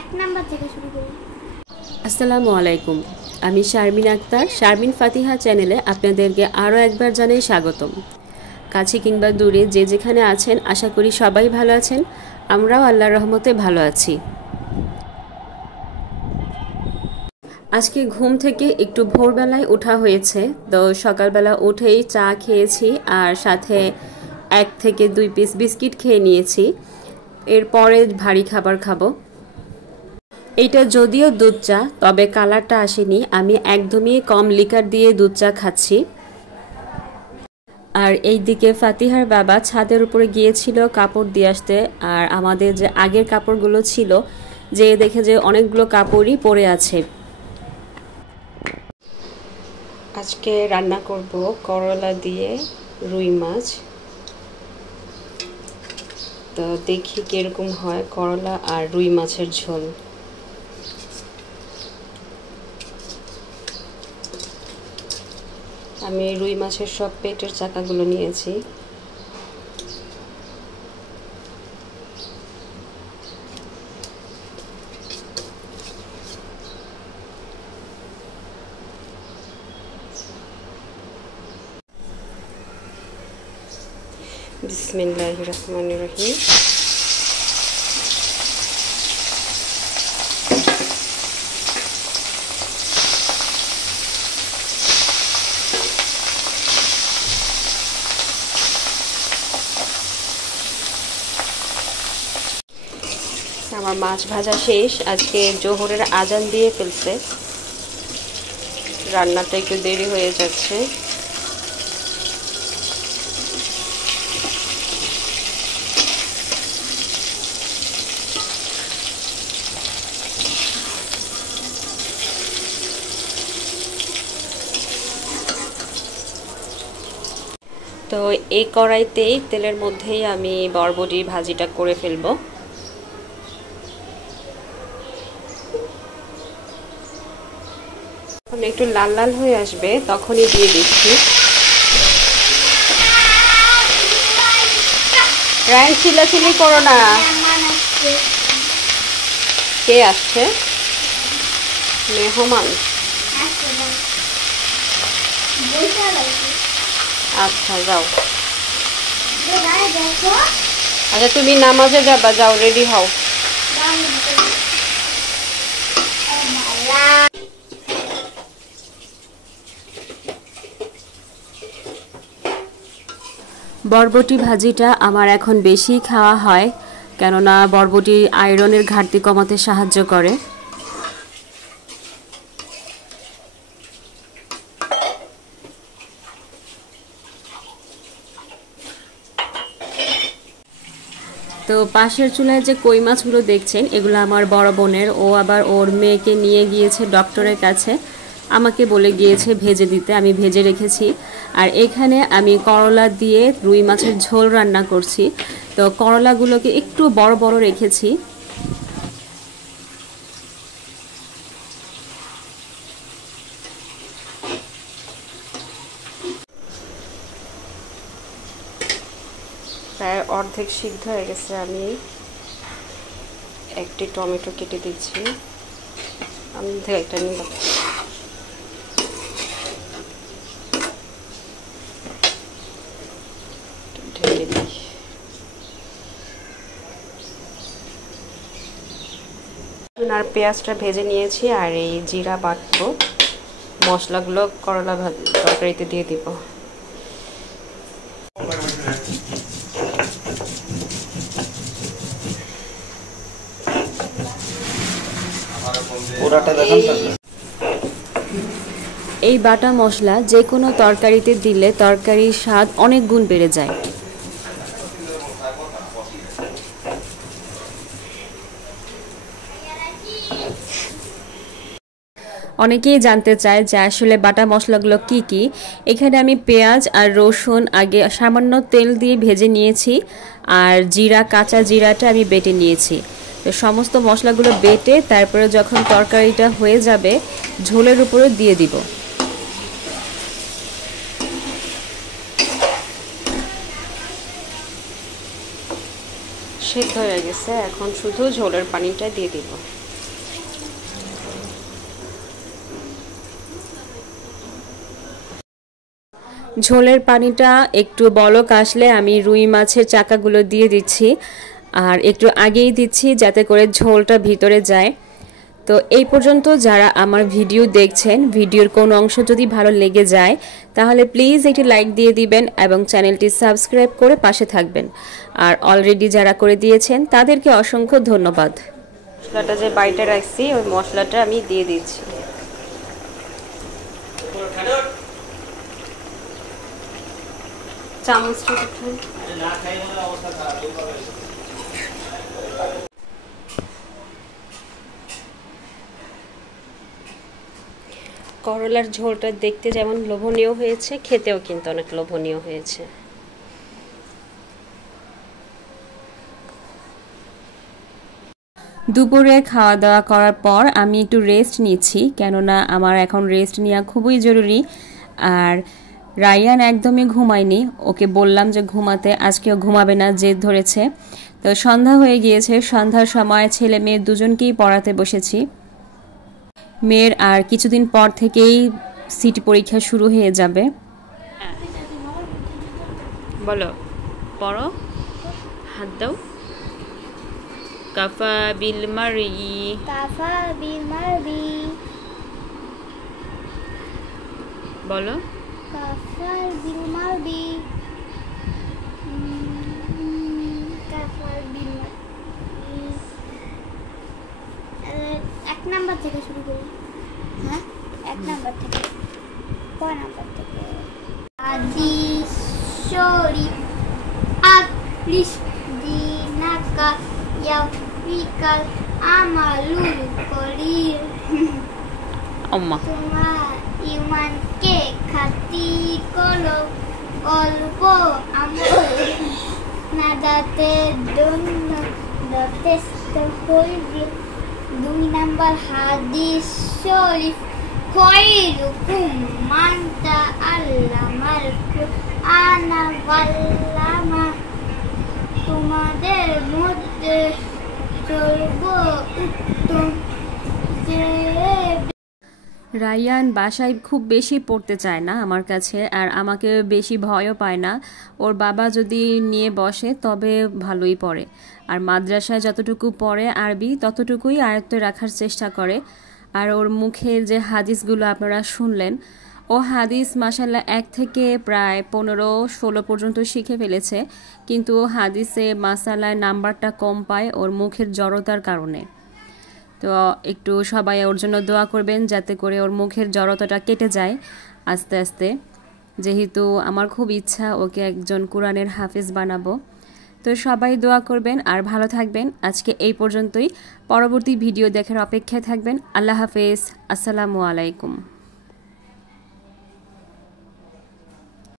এক নাম্বার থেকে শুরু করি। আসসালামু আলাইকুম, আমি শারমিন আক্তার। শারমিন ফাতিহা চ্যানেলে আপনাদেরকে আরও একবার জানাই স্বাগতম। কাছে কিংবা দূরে যে যেখানে আছেন, আশা করি সবাই ভালো আছেন। আমরাও আল্লাহর রহমতে ভালো আছি। আজকে ঘুম থেকে একটু ভোরবেলায় ওঠা হয়েছে, তো সকালবেলা উঠেই চা খেয়েছি আর সাথে 1 থেকে 2 পিস বিস্কিট খেয়ে নিয়েছি। এরপরে ভারী খাবার খাবো। এইটা যদিও দুধ চা, তবে কালারটা আসেনি। আমি একদমই কম লিকার দিয়ে দুধ চা খাচ্ছি। আর এইদিকে ফাতিহার বাবা ছাদের উপরে গিয়েছিল কাপড় দিয়ে আসতে। আর আমাদের যে আগের কাপড়গুলো ছিল, যে দেখে যে অনেকগুলো কাপড়ই পরে আছে। আজকে রান্না করব করলা দিয়ে রুই মাছ। তো দেখি কিরকম হয় করলা আর রুই মাছের ঝোল। আমি রুই মাছের সব পেটের চাকাগুলো নিয়েছি। বিসমিল্লাহির রহমানির রহিম। আমার মাছ ভাজা শেষ। আজকে জোহরের আজান দিয়ে ফেলছে, রান্নাটা একটু দেরি হয়ে যাচ্ছে। তো এই কড়াইতেই তেলের মধ্যেই আমি বরবটি ভাজিটা করে ফেলবো। যখন একটু লাল লাল হয়ে আসবে তখনই দিয়ে দিচ্ছি। রায়ন চিল্লাচিল্লি করো না। কে আসছে? মেহমান। আচ্ছা যাও। আচ্ছা তুমি নামাজে যাবা, যাও রেডি হও। বরবটি ভাজিটা আমার এখন বেশি খাওয়া হয়, কেননা বরবটি আয়রনের ঘাটতি কমাতে সাহায্য করে। তো পাশের চুলায় যে কই মাছগুলো দেখছেন, এগুলো আমার বড় বোনের। ও আবার ওর মেয়েকে নিয়ে গিয়েছে ডক্টরের কাছে, আমাকে বলে গিয়েছে ভেজে দিতে, আমি ভেজে রেখেছি। আর এখানে আমি করলা দিয়ে রুই মাছের ঝোল রান্না করছি। তো করলাগুলোকে একটু বড় বড় রেখেছি। প্রায় অর্ধেক সিদ্ধ হয়ে গেছে। আমি একটি টমেটো কেটে দিচ্ছি। আমি একটা নিলাম। ঢেলে দিই। আর পেঁয়াজটা ভেজে নিয়েছি, আর এই জিরা বাটবো। মশলাগুলো করলা তরকারিতে দিয়ে দিব। এই বাটা মশলা যে কোনো তরকারিতে দিলে তরকারির স্বাদ অনেক গুণ বেড়ে যায়। অনেকেই জানতে চায় যে আসলে বাটা মশলাগুলো কি কি। এখানে আমি পেঁয়াজ আর রসুন আগে সামান্য তেল দিয়ে ভেজে নিয়েছি, আর জিরা, কাঁচা জিরাটা আমি বেটে নিয়েছি। তো সমস্ত মশলাগুলো বেটে তারপরে যখন তরকারিটা হয়ে যাবে, ঝোলের উপরে দিয়ে দিব। সিদ্ধ হয়ে গেছে, এখন শুধু ঝোলের পানিটা দিয়ে দিব। ঝোলের পানিটা একটু বলক আসলে আমি রুই মাছের চাকাগুলো দিয়ে দিচ্ছি, আর একটু আগেই দিচ্ছি যাতে করে ঝোলটা ভিতরে যায়। তো এই পর্যন্ত যারা আমার ভিডিও দেখছেন, ভিডিওর কোনো অংশ যদি ভালো লেগে যায় তাহলে প্লিজ একটি লাইক দিয়ে দিবেন এবং চ্যানেলটি সাবস্ক্রাইব করে পাশে থাকবেন। আর অলরেডি যারা করে দিয়েছেন তাদেরকে অসংখ্য ধন্যবাদ। মশলাটা যে বাইটে রাখছি ওই মশলাটা আমি দিয়ে দিচ্ছি। করলার ঝোলটা দেখতে যেমন লোভনীয় হয়েছে, খেতেও কিন্তু অনেক লোভনীয় হয়েছে। দুপুরে খাওয়া দাওয়া করার পর আমি একটু রেস্ট নিচ্ছি, কেননা আমার এখন রেস্ট নেওয়া খুবই জরুরি। আর রায়ান একদমই ঘুমায়নি, ওকে বললাম যে ঘুমাতে, আজকেও ঘুমাবে না, জেদ ধরেছে। তো সন্ধ্যা হয়ে গিয়েছে, সন্ধ্যার সময় ছেলে মেয়ে দুজনকেই পড়াতে বসেছি। মেয়ের আর কিছুদিন পর থেকেই সিটি পরীক্ষা শুরু হয়ে যাবে। বলো, পড়ো, হাত দাও। কাফা বিল মারি, কাফা বিল মারি, বলো কাফা বিল মারি, কাফা বিল মারি। এক নাম্বার থেকে শুরু করি। হ্যাঁ, এক নাম্বার থেকে, কয় নাম্বার থেকে? হাদিস শরীফ আকলিশ দিনাকা ইয়াফিকাল আমালুল করির। তোমার ইমানকে খাতির করো, অল্প আমল নাদাতে জন্য যথেষ্ট হইবে। 2 নাম্বার হাদিস শরীফ খয়রুকুম মান তাআল্লামাল কুরআনা ওয়াল্লামা। তোমাদের মধ্যে সর্বোত্তম যে। রায়ান বাসায় খুব বেশি পড়তে চায় না আমার কাছে, আর আমাকে বেশি ভয়ও পায় না। ওর বাবা যদি নিয়ে বসে তবে ভালোই পড়ে, আর মাদ্রাসায় যতটুকু পড়ে আরবি ততটুকুই আয়ত্তে রাখার চেষ্টা করে। আর ওর মুখের যে হাদিসগুলো আপনারা শুনলেন, ও হাদিস মাশাল্লাহ 1 থেকে প্রায় 15-16 পর্যন্ত শিখে ফেলেছে, কিন্তু ও হাদিসে মাসালায় নাম্বারটা কম পায় ওর মুখের জড়তার কারণে। তো একটু সবাই ওর জন্য দোয়া করবেন যাতে করে ওর মুখের জড়তাটা কেটে যায় আস্তে আস্তে, যেহেতু আমার খুব ইচ্ছা ওকে একজন কোরআনের হাফেজ বানাবো। তো সবাই দোয়া করবেন আর ভালো থাকবেন। আজকে এই পর্যন্তই, পরবর্তী ভিডিও দেখার অপেক্ষায় থাকবেন। আল্লাহ হাফেজ, আসসালামু আলাইকুম।